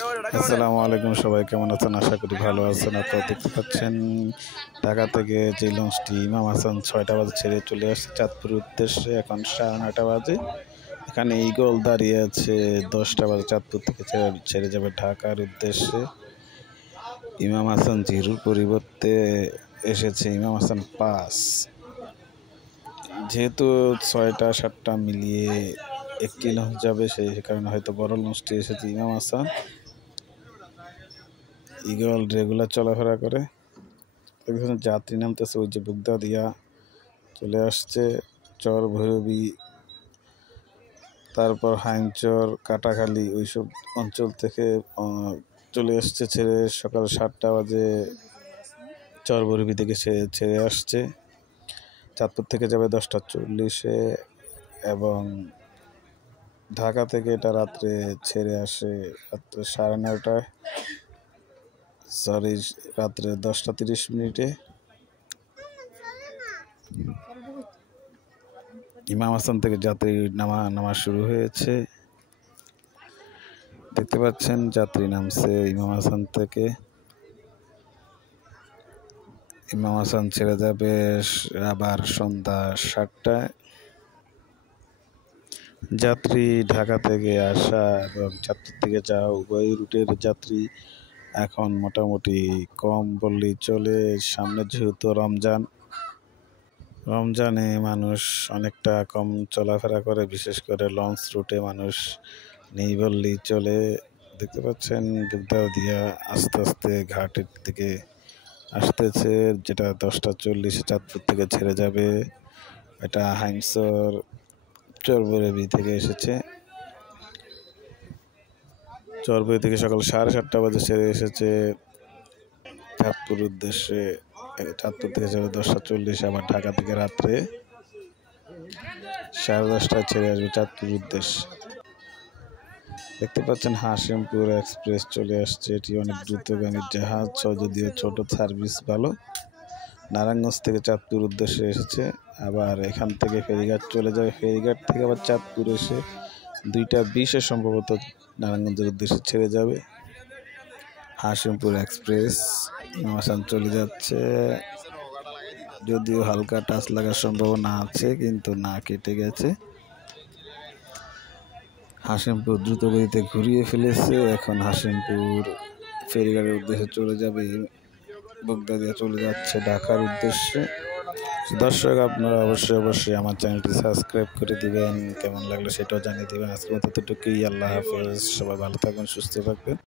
আসসালামু আলাইকুম, সবাই কেমন আছেন? আশা করি ভালো আছেন। আপনারা দেখতে পাচ্ছেন ঢাকা থেকে যে লঞ্চটি ইমাম হাসান 6টা বাজে ছেড়ে চলে আসছে চাঁদপুর উদ্দেশ্যে। এখন 9:30 বাজে। এখানে ঈগল দাঁড়িয়ে আছে 10টা বাজে চাঁদপুর থেকে ছেড়ে যাবে ঢাকার উদ্দেশ্যে। ইমাম হাসান জিরোর পরিবর্তে এসেছে ইমাম হাসান 5। যেহেতু 6টা 7টা মিলিয়ে একটি লঞ্চ যাবে, সেই কারণে হয়তো বড় লঞ্চটি এসেছে ইমাম হাসান। ঈগল রেগুলার চলাফেরা করে। দেখুন যাত্রী নামতেছে, ওই যে বুগদা দিয়া চলে আসছে, চর ভৈরবী, তারপর হাইমচর, কাটাখালী ওইসব অঞ্চল থেকে চলে আসছে ছেড়ে। সকাল 7টা বাজে চর ভৈরবী থেকে ছেড়ে আসছে। চাঁদপুর থেকে যাবে 10:40-এ এবং ঢাকা থেকে এটা রাত্রে ছেড়ে আসে রাত্রে 9:30টায়, রাত্রে 10:30 ইমাম হাসান থেকে যাত্রী নামা শুরু হয়েছে। দেখতে পাচ্ছেন যাত্রী নামছে ইমাম হাসান থেকে। ইমাম হাসান ছেড়ে যাবে আবার সন্ধ্যা 7টায়। যাত্রী ঢাকা থেকে আসা এবং চাঁদপুর থেকে যাওয়া উভয় রুটের যাত্রী এখন মোটামুটি কম বললেই চলে। সামনে যেহেতু রমজানে মানুষ অনেকটা কম চলাফেরা করে, বিশেষ করে লঞ্চ রুটে মানুষ নেই বললেই চলে। দেখতে পাচ্ছেন বুগদা দিয়া আস্তে আস্তে ঘাটের দিকে আসতেছে, যেটা 10:40-এ চাঁদপুর থেকে ছেড়ে যাবে। এটা হাইমচর চরভৈরবী থেকে এসেছে। চরভৈরবী থেকে সকাল 7:30 বাজে ছেড়ে এসেছে চাঁদপুর উদ্দেশ্যে। চাঁদপুর থেকে ছেড়ে 10:40, আবার ঢাকা থেকে রাত্রে 10:30টায় ছেড়ে আসবে চাঁদপুর উদ্দেশ্যে। দেখতে পাচ্ছেন হাশিমপুর এক্সপ্রেস চলে আসছে। এটি অনেক দ্রুতগামী জাহাজ, যদিও ছোট, সার্ভিস ভালো। নারায়ণগঞ্জ থেকে চাঁদপুর উদ্দেশ্যে এসেছে। আবার এখান থেকে ফেরিঘাট চলে যাবে, ফেরিঘাট থেকে আবার চাঁদপুর এসে 2:20-এ সম্ভবত নারায়ণগঞ্জের উদ্দেশ্যে ছেড়ে যাবে। হাশিমপুর এক্সপ্রেস ইমাম হাসান চলে যাচ্ছে, যদিও হালকা টাচ লাগার সম্ভাবনা আছে, কিন্তু না, কেটে গেছে। হাশিমপুর দ্রুতগতিতে ঘুরিয়ে ফেলেছে। এখন হাশিমপুর ফেরিঘাটের উদ্দেশ্যে চলে যাবে, বুগদা দিয়ে চলে যাচ্ছে ঢাকার উদ্দেশ্যে। দর্শক, আপনারা অবশ্যই আমার চ্যানেলটি সাবস্ক্রাইব করে দিবেন। কেমন লাগলো সেটাও জানিয়ে দিবেন। আজকের মতো এতটুকুই। আল্লাহ হাফেজ। সবাই ভালো থাকবেন, সুস্থ থাকবেন।